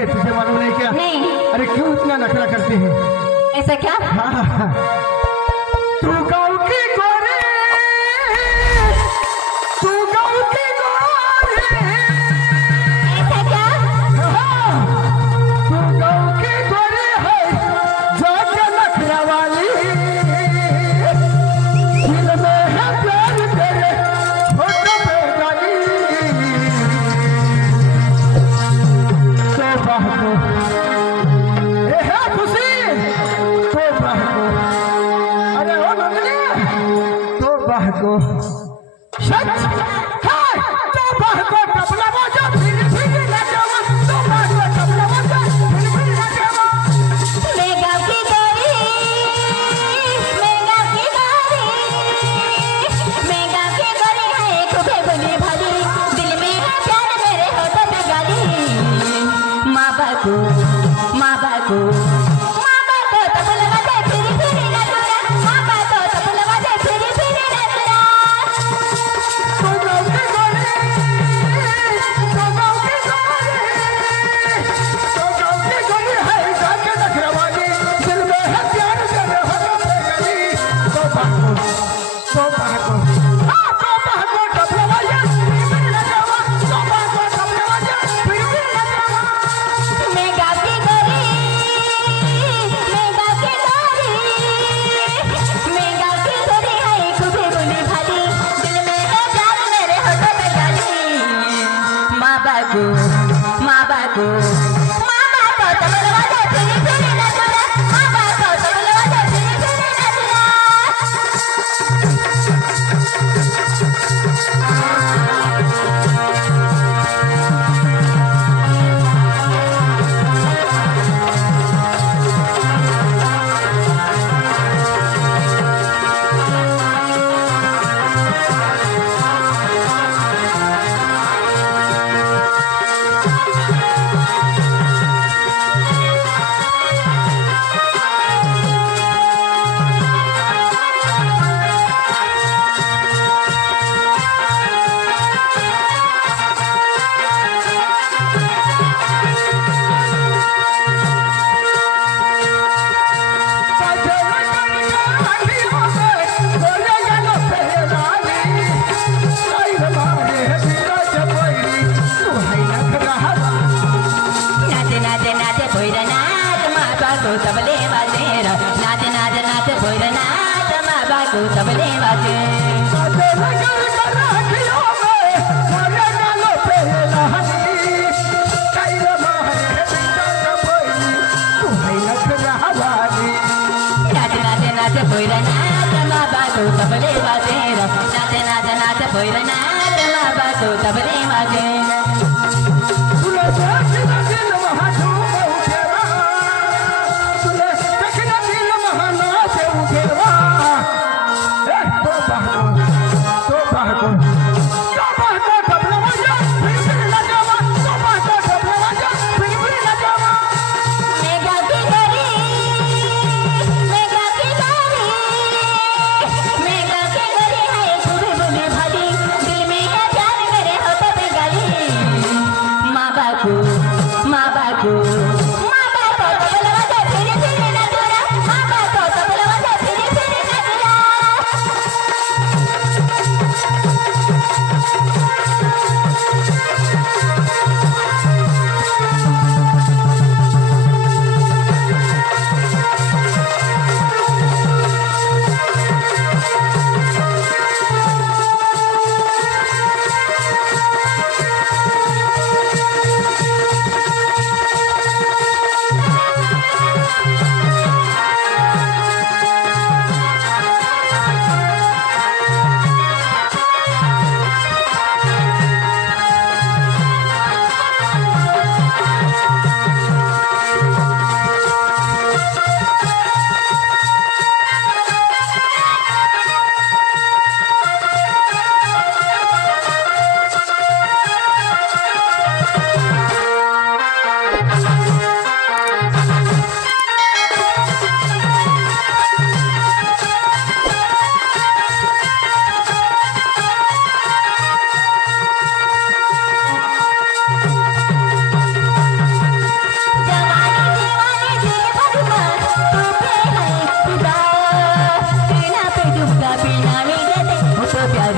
अरे तुझे मालूम नहीं क्या? नहीं। अरे क्यों इतना नखरा करते हैं? ऐसा क्या? हाँ। तू गाँव की गोरी, तू गाँव की गोरी। ऐसा क्या? हाँ, तू गाँव की गोरी है जो के नखरा वाली। दिल में है प्यार तेरे छोटे बेगानी। तो बाहर है खुशी, तो बाहर अरे ओ नंदनी, तो बाहर को सच है, तो बाहर को कपड़ा बजा फिर नचावा, तो बाहर को कपड़ा बजा फिर नचावा। मैं गाँव की गोरी, मैं गाँव की गोरी, मैं गाँव की गोरी है खूबे बोली भाली, दिल में है प्यार मेरे होठों पे गाली। माँ बापू, माँ बापू, माँ बापू तबला बजे फिरी फिरी नचुरा, माँ बापू तबला बजे फिरी फिरी नचुरा। तो गाँव की गोरी, तो गाँव की गोरी, तो गाँव की गोरी है जाके नखरा वाली। दिल में है प्यार तेरे होठों पे गली। तो बाहर को, तो बाहर को, हाँ तो बाहर को कपड़ा बजा फिर नचावा, तो बाहर को कपड़ा बजा फिर नचावा। मैं गाँव की गोरी, मैं गाँव की गोरी, मैं गाँव की गोरी है खूबे बोली भाली, दिल में है प्यार मेरे होठों पे गाली। माँ बापू, माँ बापू, माँ बापू तबला बजे फिरी फिरी नचुरा, माँ बापू तबला बजे फिरी फिरी नचुरा। नाचे नाचे नाचे भैरनाथ, माँ बापू तबले बाजे र, नाचे नाचे नाचे भैरनाथ, माँ बापू तबले बाजे। नाचे नाचे नाचे भैरनाथ, माँ बापू तबले बाजे र, नाचे नाचे नाचे भैरनाथ, माँ बापू तबले बाजे। मैं गाँव की गोरी, मैं गाँव की गोरी, मैं गाँव की गोरी है खूबे बोली भाली, दिल में है प्यार मेरे होठों पे गाली। माँ बापू, माँ बापू, माँ बापू तबला बजे फिरी फिरी नचुरा, माँ बापू तबला बजे फिरी फिरी नचुरा।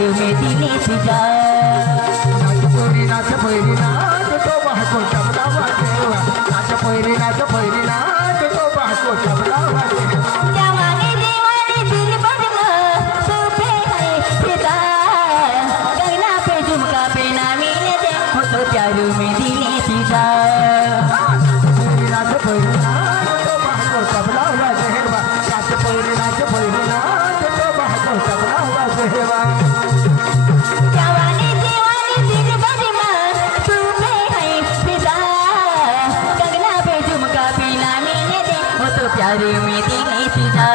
प्यार में दिले तुझा नाच पोरी नाच पोरी नाच तो बाको तबला वाजेवा नाच पोरी नाच पोरी नाच तो बाको तबला वाजेवा जवानी दीवानी दिल बदला तू पे है फिदा गगना पे झुमका पे ना मिले दे हो तो प्यार में दिले तुझा नाच पोरी नाच तो बाको तबला वाजेवा नाच पोरी नाच तो बाको तबला वाजेवा जवानी दीवानी दिल बदला तू पे है फिदा गगना पे झुमका पे ना मिले दे हो तो प्यार में दिले तुझा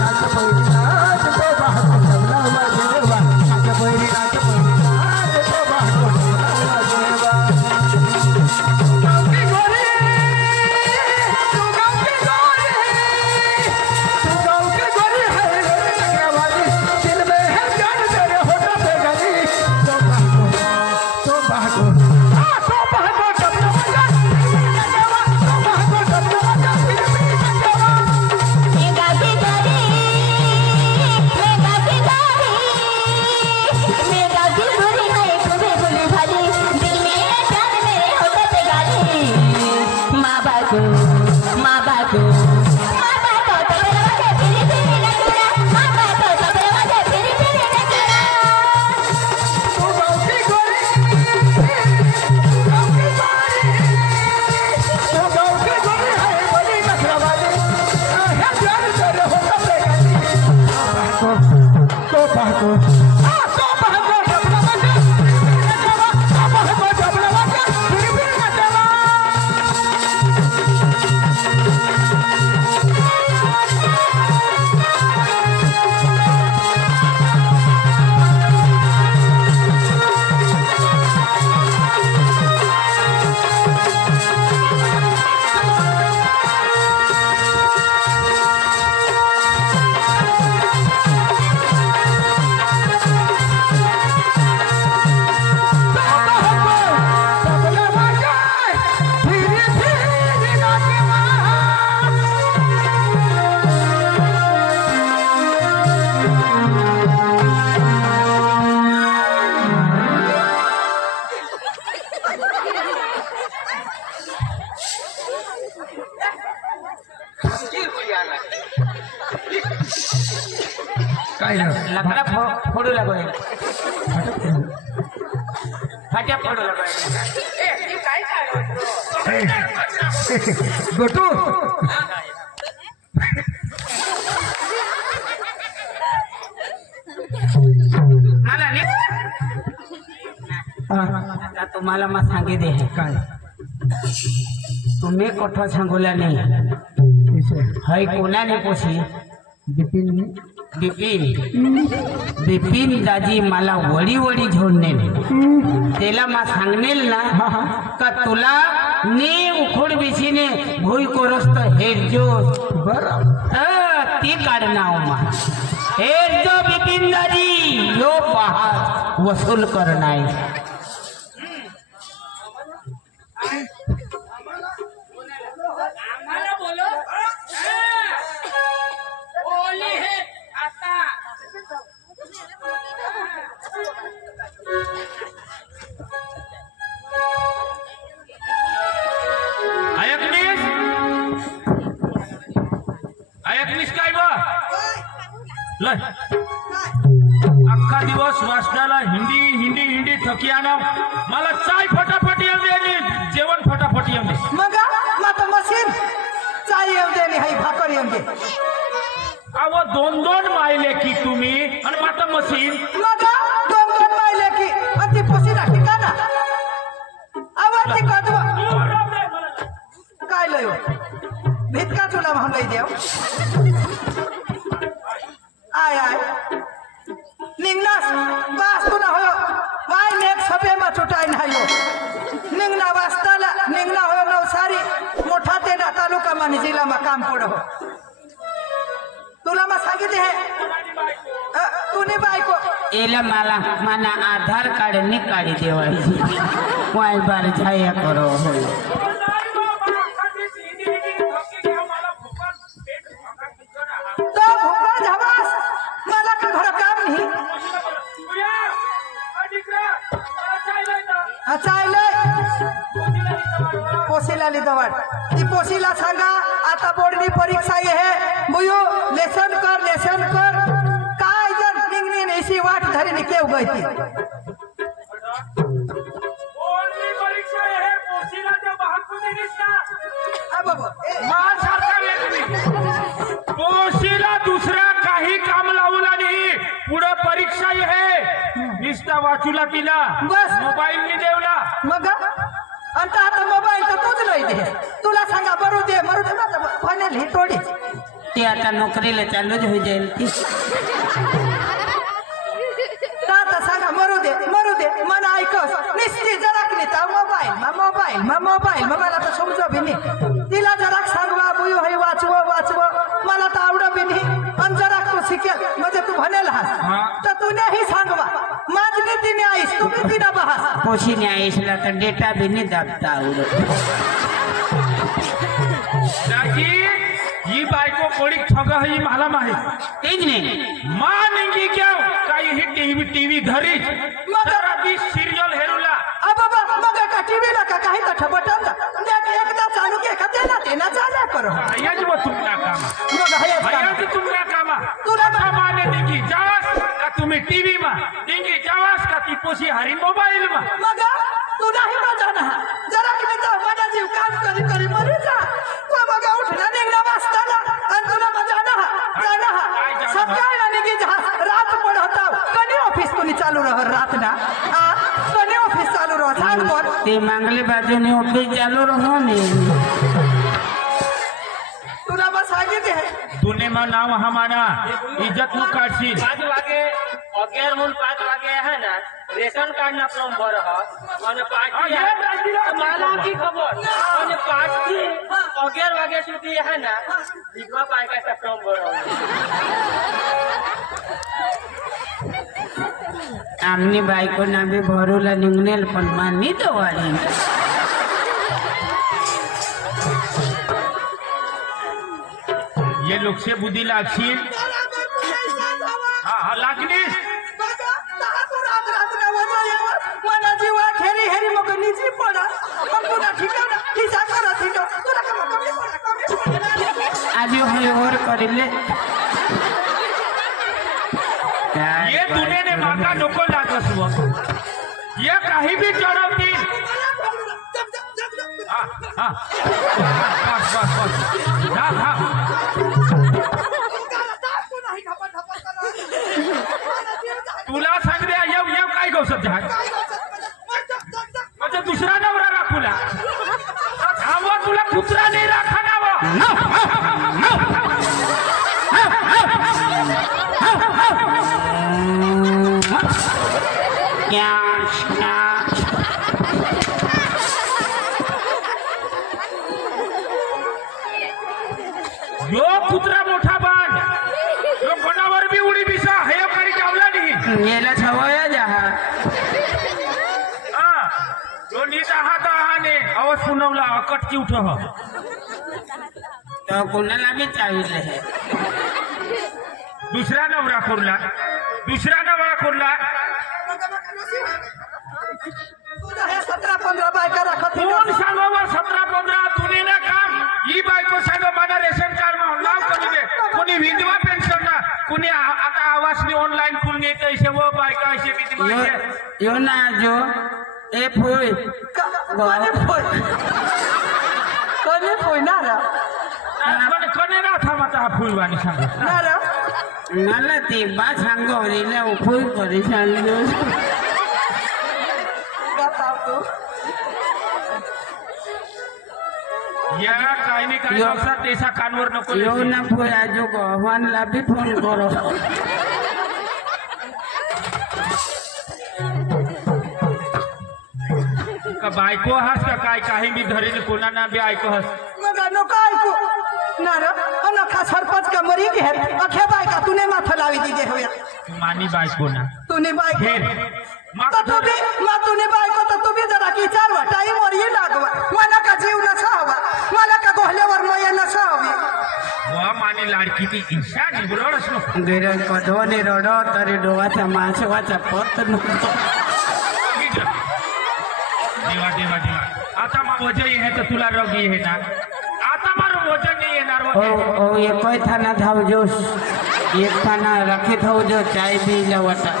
नाच पोरी नाच तो बाको तबला वाजेवा नाच पोरी नाच तो बाको तबला वाजेवा गाँव की गोरी तू गाँव की गोरी है नखरा वाली दिल में है जान तेरे होठों पे गली तो बाको तबला बजा तो बाको तबला बजा फिर भी नचवा मेगा की गोरी है खूबे बोली भाली दिल में है जान मेरे होठों पे गाली माँ बाको तो मेरे वजह फिरी फिरी नचना माँ बाको तो मेरे वजह फिरी फिरी नचना तू गाँव की गोरी गाँव की गोरी है बड़ी नखरा वाली है जान तेरे होठों पे गली तो बाको तबला बजा नचवा तो बाको तबला बजा फिर भी नचवा तबला बजा फिर नचवा काय लकडा फोडू लागोय फाट्या फोडू लागोय गोटू मला नाही आता तुम्हाला मग सांगे दे काय तुम्ही कोठा सांगोला नाही हाय कोणाने पोशी बिपिन बिपिन दाजी मला वडी वडी घेऊन नेले त्याला मा सांगनेल ना का तुला ने उखोड बिशीने भोई कोरस्त हेरजो बर ती काढणार मा हेरजो बिपिन दाजी यो पहा वसूल करणार ऐकलीस काय बा अख्खा दिवस वाचनाला हिंदी हिंदी हिंदी थकी आना मला चाय फटाफट येऊ दे जेवण फटाफट येऊ दे मग माता मशीन चाय येऊ दे आणि हाई भाकर येऊ दे अव दोन दोन मायले की तुम्ही आणि माता मशीन मग दोन दोन मायले की आणि ती पोशी राखी का ना आवाज ती कदवा काय लयो भितका तुला म्हणून लई देव आय आय निंगनास बास तुना होयो वाय नेक सभे मा चुटाई नायो निंगना वास्ताला निंगना होयो नवसारी मोठा तेडा तालुका मा जिल्हा मा काम पड हो तुला मा सांगितले हे तूने बायको एला मला मला आधार कार्ड नि काढी देवायची वाय बार छाया करो होय तो भूकण झवास मला का घर काम नाही चालय पोशीला लिदवाड ती पोशीला सांगा आता बोर्डनी परीक्षा आहे बुयो लेसन कर काय जर निघणे नेशी वाट धरी केव गई बोर्डनी परीक्षा आहे पोशीलाच्या महाकुनी निष्ठा बघो माझ्यासारखा व्यक्ती पोशीला दुसरा काही काम लावला नाही पुढे परीक्षा आहे निष्ठा वाचूला तिला बस. मोबाईल मी देवला मग आता मोबाईल तर तूच नाही दे तुला सांगा मरू दे फायनल ही तोडी ती आता नोकरीला चालूच होई जाईल ती आता सांगा मरू दे मन ऐकस निश्चित जराक नेता मोबाईल मला तर समजा बी नाही तिला जराक सांगवा बुयू हे वाचव मला तर आवड बी नाही आणि जराक तू शिकेल म्हणजे तू भनेल हा तर तू नाही सांगवा माझी तिने आईस तुम्ही तिला बहास पोशीने आईसला तर डेटा बी नाही दाबता आवडत दाजी ही बायको कोणी ठग ही मला माहित तेच नाही मान की क्या काही ही टीव्ही घरीच मग आधी सिरियल हेरूला बाबा मग का टीव्हीला का काही तर बटन एकदा चालू के का तेना चालू करो याच मग तुमना कामा मग याच तुमना कामा तुला का माने देगी जावास का तुम्ही टीव्ही मा देगी जावास का ती पोशी हरी मोबाईल मा मग तू नाही माझा ना जरा की तर माझा जीव काम करी मरी जा मग उठला निघला वाजताना आणि तुला मजा ना जाना सकाळला निघी जा रात पडता कधी ऑफिस कोणी चालू रात ना कधी ऑफिस चालू सांग बोल ते मांगले बाजूने ऑफिस चालू रहो ने तुला बस सांगितले तूने मा नाव हमारा इज्जत नु काढशील 5 वागे 5 वागे है ना रेशन कार्ड ना फॉर्म भर અને પાછી માલા की खबर અને પાછી 11 વાગે સુધી है ना विधवा पायका का फॉर्म भर आमनी बायको ना बी भरूला निघणेल पण मानी तो वाली ये लोक से बुद्धी लागशील हा लागलीस मला जीवा हेरी मग निजी पडा मग तुला ठिकाणा हिसा करा तुला का कमी पडा आज और करिले ये दुने ने माका नको लागस व ये काही भी चढवतील हा बस हा तुला सांगते येव काय गवसत झाड म्हणजे दुसरा नवरा राखूला थांबवा तुला कुत्रा नाही राखा नाव यो कुत्रा मोठा बाण यो कोणावर बी उडी बिसा हे करी गावला नाही याला छवाया जहा जो नीट आहात आहाने आवाज पुनवला कटकी उठ तो कोणाला बी चाविले दुसरा नवरा कोरला तुझा हे 17-15 बायका राखत कोण सांगावर 17-15 तुने ना काम ही बायको सांग मला रेशन कार्ड मा नाव करू दे कोणी विधवा पेन्शन ना कोणी आता आवाज मी ऑनलाइन फुल नेते ऐसे वो बायका ऐसे किती बायके यो ना जो ए फुई कोणी फोय ना रा कने ना था मता फुलवानी सांग ना रा मला ती बा सांगो रे फुई करी सांगो बताव तू या काही नाही काय असा तेसा कानवर नको यो ना फुई आजो को हवानला बी फोन करो का बायको हस का काय काही मी घरी कोणा ना बी ऐको हस मग नको ऐकू ना रा अनखा सरपंच का मरी घे अखे बायका तूने माथा लावी दीजे होया मानी बायको ना तूने बायको घेर तर तूने बायको तर तुम्ही जरा की चालवा टाईम वर ये लागवा मला का जीव नसा हवा मला का गोहल्यावर मय नसा हवी वा मानी लाडकी ती ईशा निबरडस नको गेरे कधोने रडो तरी डोवाचा मासवाचा पत नको देवा देवा देवा आता मग वजन आहे तर तुला रोग आहे ना आता मारू वजन नाही येणार ओ एक थाना धावजो एक थाना रखे धावजो चाय पी जावता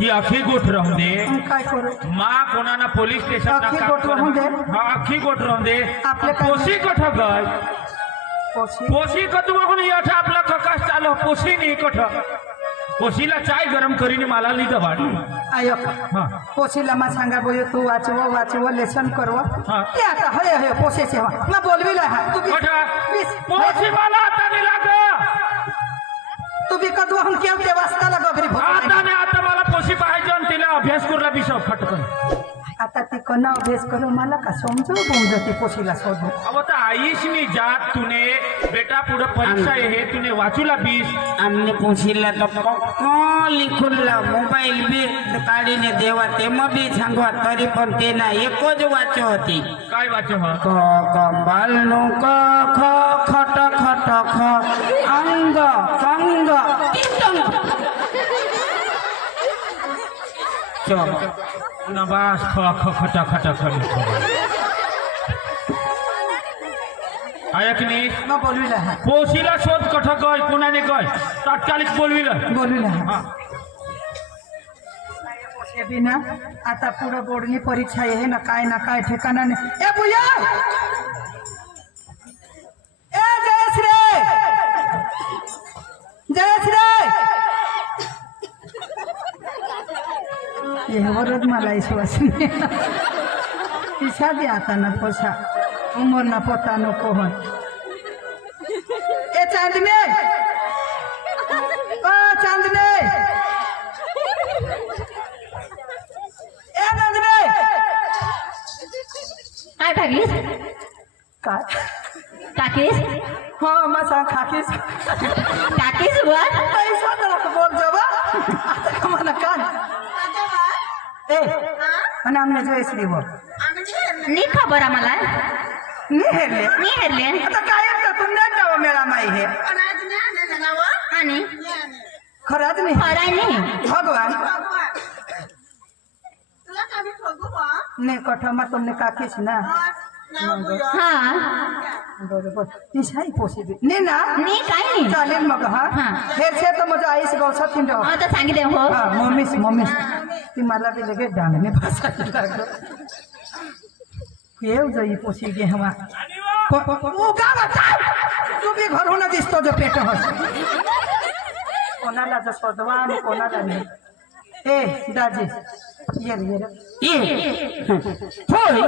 ही अख्खी गोठ राहून दे काय करू मा कोणाना पोलीस स्टेशन अख्खी गोठ राहून दे? अख्खी गोठ राहून दे आपल्या काय- पोशी कठ गय पोशी कट बघून यठ आपला ककाश चालू पोशी नाही कठ पोशीला चाय गरम करीने मला लिहितं वाढ आयो हा पोशीला मा सांगा बोयो तू वाचव लेसन करव हा. ते आता हय हय पोसेचे हा मा बोलविला हा तू बी- कठ बीस- पोशी मला आता नाही लाग तू बी कदवा हम केव ते वाचताला गगरी आता नाही आता मला पोशी पाहिजे आणि तिला अभ्यास करूला बिशव फटकन आता ती कना अभ्यास करू मला का समजव बोंजते पोशीला शोधू अब आता आईश मी जात तूने बेटा पुढे परीक्षा आहे तूने वाचूला बीस आमने पूछिला तो पक्का लिखुला मोबाईल बी काढीने देवा तेमा बी सांगवा तरी पण ते ना एको ज वाचो होती काय वाचो हा क कंबाल नो क ख खट खट ख अंग कंग तितंग चल नबास ख ख खटा खटा खरी आयकनी मा बोलविला हा पोशीला शोध कठ गय कुणाने गय तात्कालिक बोलविलं बोलविला हा हा पोसे बी ना आता पुढं बोर्डनी परीक्षा आहे ना काय ठिकाणा नाही ए बुया ए जयश्री एवढंच मला विश्वास पिसा दे आता ना पोसा उमर ना पोता नो कोहन ए चांदने ओ चांदने ए नंदने काय टाकीस काय टाकीस हो मसा खाकीस टाकीस वर पैसा तर बोल जावा आता का मला कान ए आणि आमने जयश्री बोल नी खबर आम्हाला मी हेरले मी हेरले आता काय तर तुम्ही जावं मेळा माई हे आणि खरंच नाही खराय नाही भगवान नाही कठमा तुमने काकीस ना हा बरोबर तिशाही पोसी नाही ना नी काय नाही चालेल मग हा हा. हेरशे तर माझं आईस गवसात हिंडव हो तर सांगितले हो हा मम्मीस ती मला बी लगेच दांडणे भासायला लागलं येऊ जाई पोसी गे हवा तू गावात तू बी घरून दिसतो जो पेट हस कोणाला जर शोधवा आणि कोणाला नाही ए दाजी ये रे ये होय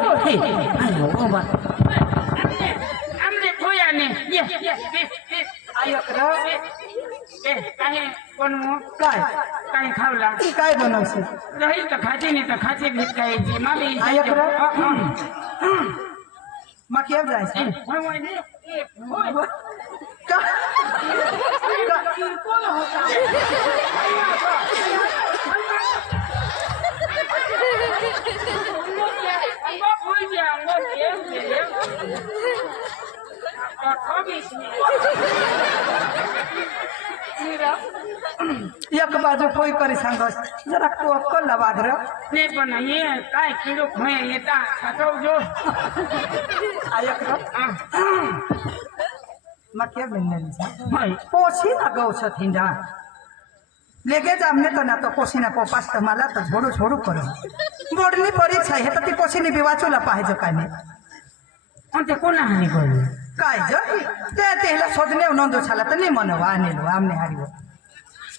आयो बाबा आमने थोयाने ये आयक र ए काहे कोण काय काही खावला काय बनवशील रही तर खाते नाही तर खाते भीत खायची मामी आयक र मग केव जायचं का एक बाजू कोई करी सांगस जरा तू अक्कल ला वाघर ते पण ये काय किडो खोय येता खातो जो आयक र मग केव होय पोशी ना गवसत हिंडा लगेच आमने तो ना तो पोशीना पोपास तर मला तर झोडू करू बोर्डनी परीक्षा हे तर ती पोशीने बी वाचूला पाहिजे काय नाही पण ते कोणा हानी करू काय जर ते त्याला शोधणे नोंदो झाला तर नाही म्हणवा आणेल आमने हारिव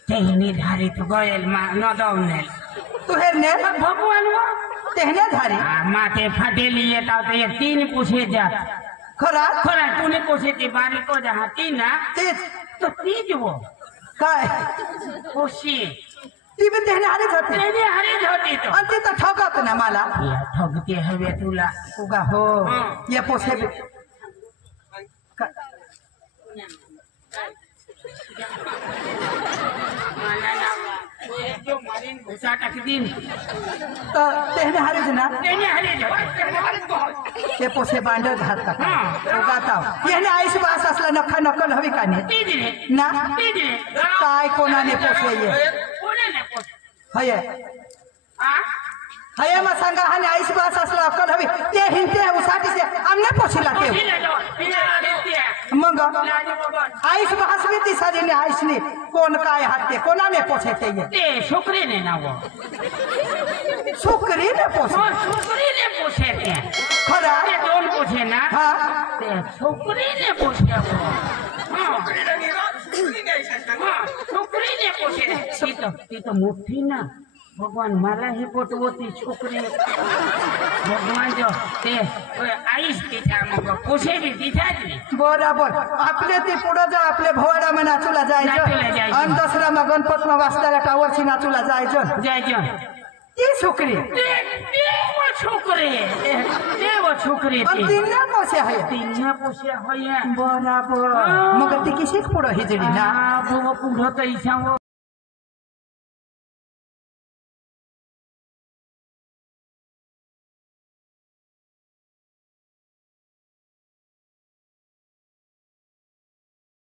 ते निर्धारित गयल मा नदवनेल तू हे ने भगवान वा तेहने धारी माथे फाटेली येता तो ये तीन पूछे जात खरा खरा तूने पूछे ती बारी को जहाँ तीन ना तेच तो तीज वो काय पूछी ती बी तेहने हारीच होते तेने हरी होती तो आणि ती तर ठोकत ना मला या ठगते हवे तुला उगा हो ये पोसे बी का- जो मारीन घुसा टाक दिन तर तेहने हारीच ना तेने हरी ते पोसे बांधत हात उगाताव येणे आईस बास असला नखा नकल हवी का नाही तीज रे ना तीज रे काय कोणाने पोसे ये कोणाने हये हये मग सांगा हा आईस बास असला अक्कल हवी ते हिंते उसाठी से आमने पोछिला ते मग आईस बास में ती सारीने आईसने कोण काय हाते कोणाने पोछे ते ते छोकरीने ना वो सुकरीने पोछे छोकरीने पोछे ते खरा ते दोन पोछे ना हा ते छोकरीने पोछे वो छोकरीने पोछे ती तो मोठी ना भगवान मला हे पोटवती छोकरी भगवान जो ते आईस तिच्या मग पोछे बी तिच्याच नाही बरोबर आपले ते पुढे जा आपले भवाडा में नाचूला जायचं आणि दसरा मग गणपत में वाचताला टावरची नाचूला जायचं ती छोकरी छोकरी तीन पोसे आहे तीन पोसे होय बरोबर मग ती किशीक पुढं हिजडी ना पुढं तर इच्छा